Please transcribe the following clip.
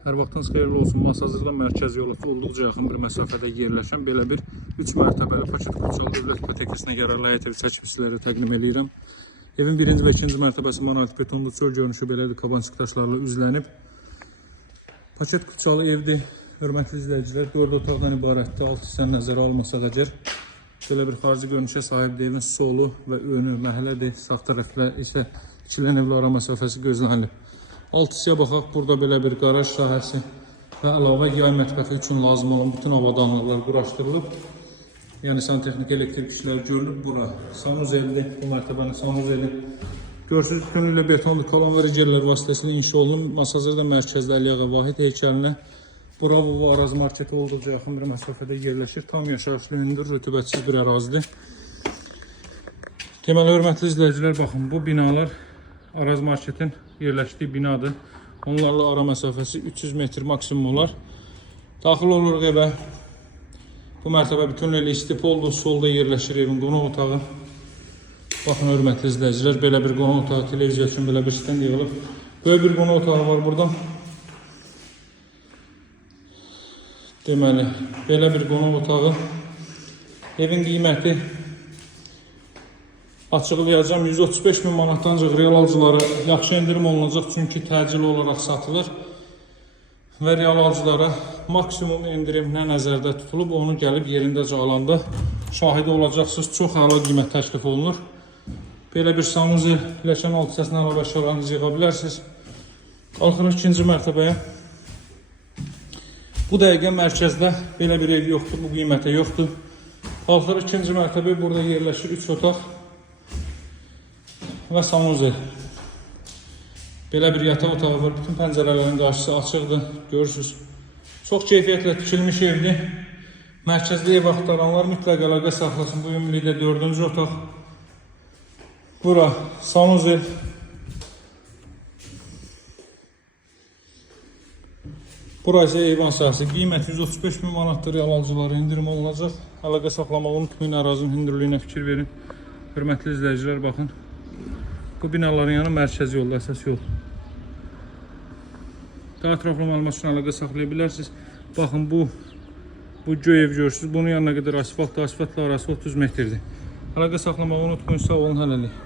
Hər vaxtınız xeyirli olsun. Masazırda mərkəz yolu olduqca yaxın bir məsafədə yerləşən belə bir 3 mərtəbəli Paket Kuçalı Dövlət İpotekesinə qərarlı həyət evi çəkib sizlərə təqdim edirəm. Evin 1-ci və 2-ci mərtəbəsi monolit betonlu çöl görünüşü belədir, kabançıq daşlarla üzlənib. Paket Kuçalı evdir. Hörmətli izləyicilər, 4 otaqdan ibarətdir. 6 hissəni nəzərə almasaq əgər belə bir xarici görünüşə sahibdir. Evin solu və önü məhəllədir. Sağ tərəflə isə ikilən evlə ara məsafəsi gözlənilib. Alt hissəyə baxaq, burada belə bir qaraj sahəsi və əlavə yay mətbəxi üçün lazım olan bütün avadanlıqlar quraşdırılıb. Yəni santexnik elektrik işləri görülüb. Bura sanuzeldir, bu mərtəbənin sanuzeli. Görsüz bütünlüklə betonlu kolon və ricerlər vasitəsilə inşa olunub. Masazırda mərkəzdə Əliağa Vahid heykəlinə Bravo və Araz marketi olduqca yaxın bir məsafədə yerləşir. Tam yaşayışlı, hündür, rütubətsiz bir ərazidir. Deməli, hörmətli izləyicilər, baxın, bu binalar Araz marketin yerləşdiyi binadır. Onlarla ara məsafəsi 300 metr maksimum olar. Daxil oluruq evə. Bu mərtəbə bütünlüklə istipoldur. Solda yerləşir evin qonaq otağı. Baxın, hörmətli izləyicilər, belə bir qonaq otağı, televiziya üçün belə bir stend yığılıb. Böyük bir qonaq otağı var burada. Deməli, belə bir qonaq otağı. Evin qiyməti açıqlayacağım, 135 min manatdan ancaq real alıcılara yaxşı endirim olunacaq, çünki təcil olaraq satılır və real alıcılara maksimum endirim nə nəzərdə tutulub, onu gəlib yerindəcə alanda şahidi olacaqsınız. Çox əla qiymət təklif olunur. Belə bir sanuzel pləşən alt hissəsindən əlavə əşyalarınızı yığa bilərsiniz. Qalxırıq 2-ci mərtəbəyə. Bu dəqiqə mərkəzdə belə bir ev yoxdur, bu qiymətə yoxdur. Qalxırıq 2-ci mərtəbəyə, burada yerləşir 3 otaq və sanuzel. Belə bir yataq otağı var. Bütün pəncərələrin qarşısı açıqdır. Görürsünüz. Çox keyfiyyətlə tikilmiş evdir. Mərkəzdə ev axtaranlar mütləq əlaqə saxlasın. Bu ümumilikdə 4-cü otaq. Bura sanuzel. Bura isə eyvan sahəsi. Qiymət 135 min manatdır. Real alıcılara indirim olunacaq. Əlaqə saxlamağı unutmayın. Ərazinin hündürlüyünə fikir verin. Hörmətli izləyicilər, baxın. Bu binaların yanı mərkəzi yolda, əsas yol. Daha ətraflı məlumat üçün əlaqə saxlaya bilərsiniz. Baxın, bu göy ev görürsünüz. Bunun yanına qədər asfaltla arası 30 metrdir. Əlaqə saxlamağı unutmayın. Sağ olun, hələlik.